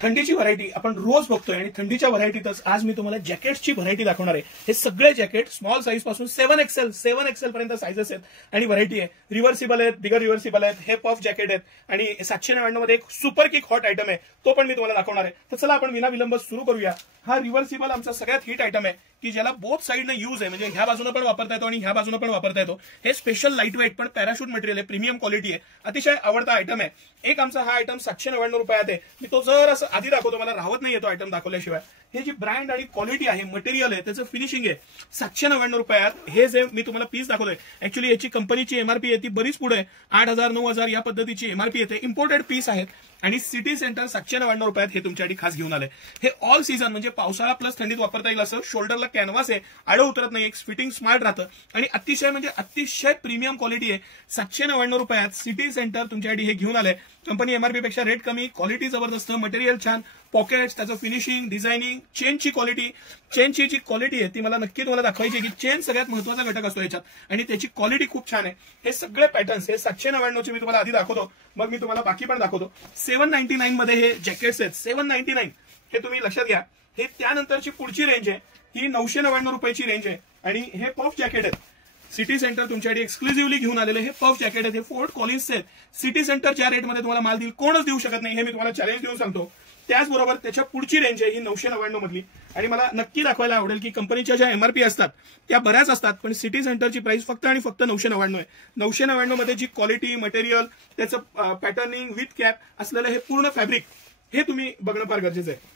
थंडीची व्हरायटी आपण रोज बघतोय आणि थंडीच्या व्हरायटीतच आज मी तुम्हाला जॅकेट्सची व्हरायटी दाखवणार आहे। हे सगळे जॅकेट स्मॉल साईज पासून 7XL पर्यंत साईजेस आहेत आणि व्हरायटी आहे। रिव्हर्सिबल आहेत, बिगर रिव्हर्सिबल आहेत, हे पफ जॅकेट आहेत आणि 799 मध्ये एक सुपर किक हॉट आयटम आहे, तो पण मी तुम्हाला दाखवणार आहे। तर चला आपण विना विलंब सुरू करूया। हा रिव्हर्सिबल आमचा सगळ्यात हिट आयटम आहे की ज्याला बोथ साइडने यूज आहे, म्हणजे ह्या बाजूने पण वापरता येतो आणि ह्या बाजूने पण वापरता येतो। हे स्पेशल लाईट वेट पण पॅराशूट मटेरियल आहे, प्रीमियम क्वालिटी आहे, अतिशय आवडता आयटम आहे। एक आमचा हा आयटम 799 रुपयात आहे। मी तो जर असं आधी दाखवतो, मला राहत नाही येतो आयटम दाखवल्याशिवाय। हे जी ब्रँड आणि क्वालिटी आहे, मटेरियल आहे, त्याचं फिनिशिंग आहे 799 रुपयात। हे जे मी तुम्हाला पीस दाखवतोय, ऍक्च्युली याची कंपनीची एमआरपी आहे ती बरीच पुढे 8000 9000 या पद्धतीची एमआरपी येते। इम्पोर्टेड पीस आहेत आणि सिटी सेंटर 799 रुपयात हे तुमच्यासाठी खास घेऊन आले। हे ऑल सीझन म्हणजे पावसाळा प्लस थंडीत वापरता येईल असं। शोल्डरला कॅनव्हास आहे, आडं उतरत नाही, फिटिंग स्मार्ट राहतं आणि अतिशय प्रीमियम क्वालिटी आहे। 799 रुपयात सिटी सेंटर तुमच्यासाठी हे घेऊन आले। कंपनी एमआरपी पेक्षा रेट कमी, क्वालिटी जबरदस्त, मटेरियल छान, पॉकेट्स, त्याचं फिनिशिंग, डिझायनिंग, चेनची क्वालिटी। चेनची जी क्वालिटी आहे ती मला नक्की तुम्हाला दाखवायची आहे की चेन सगळ्यात महत्त्वाचा घटक असतो याच्यात आणि त्याची क्वालिटी खूप छान आहे। हे सगळे पॅटर्न्स हे 799 चे मी तुम्हाला आधी दाखवतो, मग मी तुम्हाला बाकी पण दाखवतो। 799 मध्ये हे जॅकेट्स आहेत, 799 हे तुम्ही लक्षात घ्या। हे त्यानंतरची पुढची रेंज आहे, ही 999 रुपयाची रेंज आहे आणि हे पफ जॅकेट आहेत। सिटी सेंटर तुमच्यासाठी एक्सक्लुझिव्हली घेऊन आलेले हे पफ जॅकेट आहेत, हे फोर्ट कॉलिन्सचे आहेत। सिटी सेंटर ज्या रेटमध्ये तुम्हाला माल देईल कोणच देऊ शकत नाही, हे मी तुम्हाला चॅलेंज देऊन सांगतो। त्याचबरोबर त्याच्या पुढची रेंज आहे ही 999 मधली आणि मला नक्की दाखवायला आवडेल की कंपनीच्या ज्या एमआरपी असतात त्या बऱ्याच असतात, पण सिटी सेंटरची प्राइस फक्त आणि फक्त 999 आहे। 999 मध्ये जी क्वालिटी, मटेरियल, त्याचं पॅटर्निंग विथ कॅप असलेलं हे पूर्ण फॅब्रिक हे तुम्ही बघणं फार गरजेचं आहे।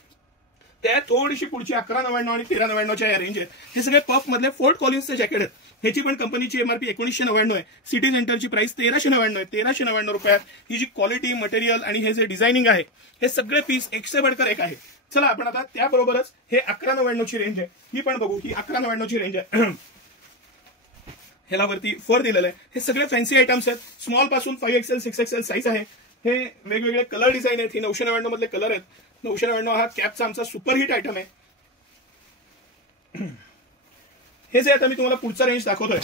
त्या थोडीशी पुढची 1199 आणि 1399च्या या रेंज आहेत। हे सगळे पफ मधले फोर्ट कॉलिन्सचे जॅकेट आहेत। ह्याची पण कंपनीची एमआरपी 1999 आहे, सिटी सेंटरची प्राइस 1399 आहे। 1399 रुपयात ही जी क्वालिटी, मटेरियल आणि हे जे डिझायनिंग आहे, हे सगळे पीस एक से बढ़कर एक आहे। चला आपण आता त्याबरोबरच हे 1199 ची रेंज आहे, ही पण बघू की 1199 ची रेंज आहे। ह्याला वरती फर दिलेलं आहे। हे सगळे फॅन्सी आयटम्स आहेत, स्मॉल पासून 5XL 6XL साईज आहे। हे वेगवेगळे कलर डिझाईन आहेत, ही 999 मधले कलर आहेत। 999 हा कॅपचा आमचा सुपरहिट आयटम आहे। हे जे आता मी तुम्हाला पुढचा रेंज दाखवतोय,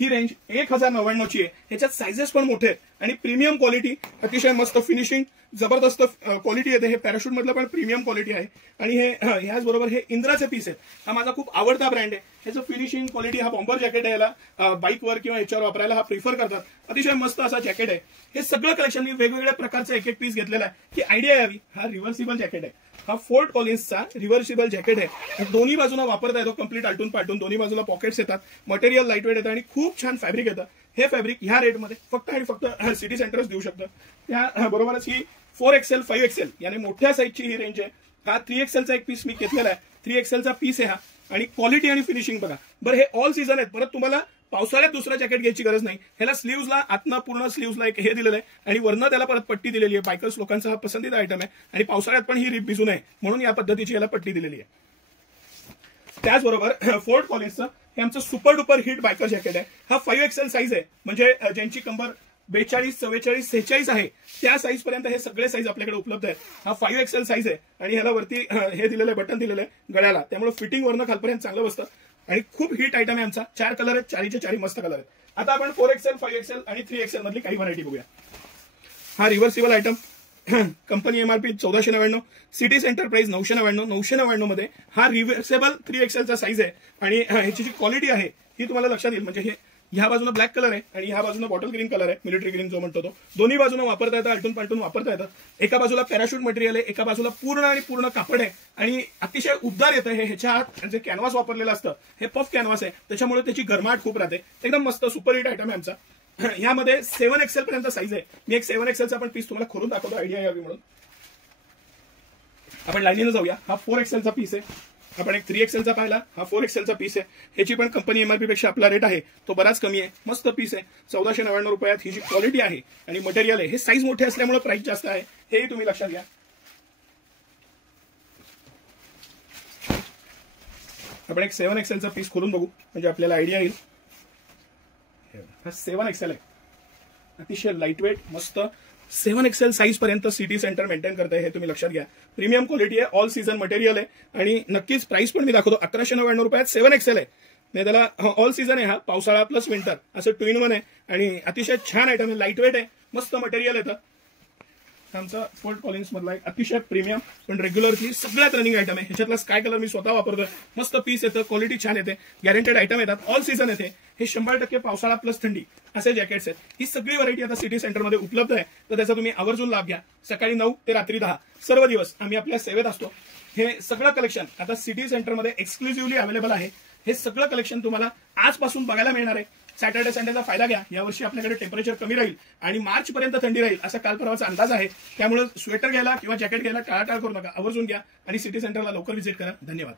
ही रेंज 1099 ची आहे। ह्याच्यात सायझेस पण मोठे आहेत आणि प्रीमियम क्वालिटी, अतिशय मस्त फिनिशिंग, जबरदस्त क्वालिटी येते। हे पॅराशूट मधलं पण प्रीमियम क्वालिटी आहे आणि हे ह्याचबरोबर हे इंद्राचे पीस आहेत। हा माझा खूप आवडता ब्रँड आहे। ह्याचं फिनिशिंग, क्वालिटी, हा बॉम्बर जॅकेट आहे, याला बाईकवर किंवा ह्याच्यावर वापरायला हा प्रिफर करतात। अतिशय मस्त असा जॅकेट आहे। हे सगळं कलेक्शन मी वेगवेगळ्या प्रकारचा एक एक पीस घेतलेला आहे की आयडिया यावी। हा रिव्हर्सिबल जॅकेट आहे, हा फोर्ट कॉलिन्सचा रिव्हर्सिबल जॅकेट आहे। दोन्ही बाजूला वापरता येतो, कम्प्लीट आलटून पालटून, दोन्ही बाजूला पॉकेट्स येतात, मटेरियल लाईटवेट येतं आणि खूप छान फॅब्रिक येतं। हे फॅब्रिक ह्या रेटमध्ये फक्त आणि फक्त सिटी सेंटरच देऊ शकतं। त्याबरोबरच ही 4XL 5XL याने मोठ्या साईजची ही रेंज आहे। हा 3XL चा एक पीस मी घेतलेला आहे, 3XL चा पीस आहे हा आणि क्वालिटी आणि फिनिशिंग बघा। बरं, हे ऑल सीझन आहेत, परत तुम्हाला पावसाळ्यात दुसरं जॅकेट घ्यायची गरज नाही। ह्याला स्लीव्हजला, आतनं पूर्ण स्लीव्हजला एक हे दिलेलं आहे आणि वरनं त्याला परत पट्टी दिलेली आहे। बायकर्स लोकांचा हा पसंतीचा आयटम आहे आणि पावसाळ्यात पण ही रिप भिजू नये म्हणून या पद्धतीची याला पट्टी दिलेली आहे। त्याचबरोबर फोर्ट कॉलिन्सचं हे आमचं super duper hit biker jacket आहे। हा 5XL साईज आहे, म्हणजे ज्यांची कंबर 42, 44, 46 आहे त्या साईज पर्यंत हे सगळे साईज आपल्याकडे उपलब्ध आहेत। हा 5XL साईज आहे आणि ह्याला वरती हे दिलेलं आहे, बटन दिलेलं आहे गळ्याला, त्यामुळे फिटिंग वरनं खालपर्यंत चांगलं बसतं आणि खूप हिट आयटम आहे आमचा। 4 कलर आहेत, 4चे 4 मस्त कलर आहेत। आता आपण 4XL 5XL आणि 3XL मधली काही व्हरायटी बघूया। हा reversible item, company MRP 1499, city centre price 999। 999 मध्ये हा रिव्हर्सेबल 3XL चा साईज आहे आणि ह्याची जी क्वालिटी आहे ही तुम्हाला लक्षात येईल। म्हणजे हे ह्या बाजूला ब्लॅक कलर आहे आणि ह्या बाजूला बॉटल ग्रीन कलर आहे, मिलिटरी ग्रीन जो म्हणतो तो। दोन्ही बाजूला वापरता येतं, आलटून पालटून वापरता येतं। एका बाजूला पॅराशूट मटेरियल आहे, एका बाजूला पूर्ण आणि पूर्ण कापड आहे आणि अतिशय उबदार येतं। हे ह्याच्या आत जे कॅनव्हास वापरलेलं असतं हे पफ कॅनव्हास आहे, त्याच्यामुळे त्याची गरमाट खूप राहते। एकदम मस्त सुपर हिट आयटम आहे आमचा। ह्यामध्ये 7XL पर्यंत साईज आहे। मी एक 7XL चा पण पीस तुम्हाला खोलून दाखवतो, आयडिया यावी म्हणून। आपण लाईनीनं जाऊया। हा 4XL चा पीस आहे। आपण एक 3XL चा पाहिला, हा 4XL चा पीस आहे। ह्याची पण कंपनी एमआरपी पेक्षा आपला रेट आहे तो बराच कमी आहे। मस्त पीस आहे, 1499 रुपयात ही जी क्वालिटी आहे आणि मटेरियल आहे, हे साईज मोठे असल्यामुळे प्राइस जास्त आहे, हेही तुम्ही लक्षात घ्या। आपण एक 7XL चा पीस खोलून बघू म्हणजे आपल्याला आयडिया येईल। हा 7XL आहे, अतिशय लाईटवेट, मस्त 7XL साईज पर्यंत सिटी सेंटर मेंटेन करताय, हे तुम्ही लक्षात घ्या। प्रीमियम क्वालिटी आहे, ऑल सीझन मटेरियल आहे आणि नक्कीच प्राइस पण मी दाखवतो। 1199 रुपयात 7XL आहे, म्हणजे त्याला ऑल सीझन आहे। हा पावसाळा प्लस विंटर असं 2 in 1 आहे आणि अतिशय छान आयटम आहे, लाईटवेट आहे, मस्त मटेरियल येतं। आमचा फोर्ट कॉलिन्स मधला एक अतिशय प्रीमियम पण रेग्युलरली सगळ्यात रनिंग आयटम आहे. ह्याच्यातला स्काय कलर मी स्वतः वापरतोय. मस्त पीस येतं, क्वालिटी छान येते, गॅरंटेड आयटम येतात, ऑल सीझन येते. हे 100% पावसाळा प्लस थंडी असे जॅकेट्स आहेत. ही सगळी व्हरायटी आता सिटी सेंटरमध्ये उपलब्ध आहे. तर त्याचा तुम्ही आवर्जून लाभ घ्या. सकाळी 9 ते रात्री 10 सर्व दिवस आम्ही आपल्या सेवेत असतो. हे सगळं कलेक्शन आता सिटी सेंटरमध्ये एक्सक्लुझिव्हली अवेलेबल आहे. हे सगळं कलेक्शन तुम्हाला आजपासून बघायला मिळणार आहे. सॅटर्डे संडेचा फायदा घ्या. यावर्षी आपल्याकडे टेम्परेचर कमी राहील आणि मार्च पर्यंत थंडी राहील असा काल परवाचा अंदाज आहे. त्यामुळे स्वेटर घ्यायला किंवा जॅकेट घ्यायला टाळाटाळ करू नका, आवर्जून घ्या आणि सिटी सेंटरला लवकर व्हिजिट करा. धन्यवाद.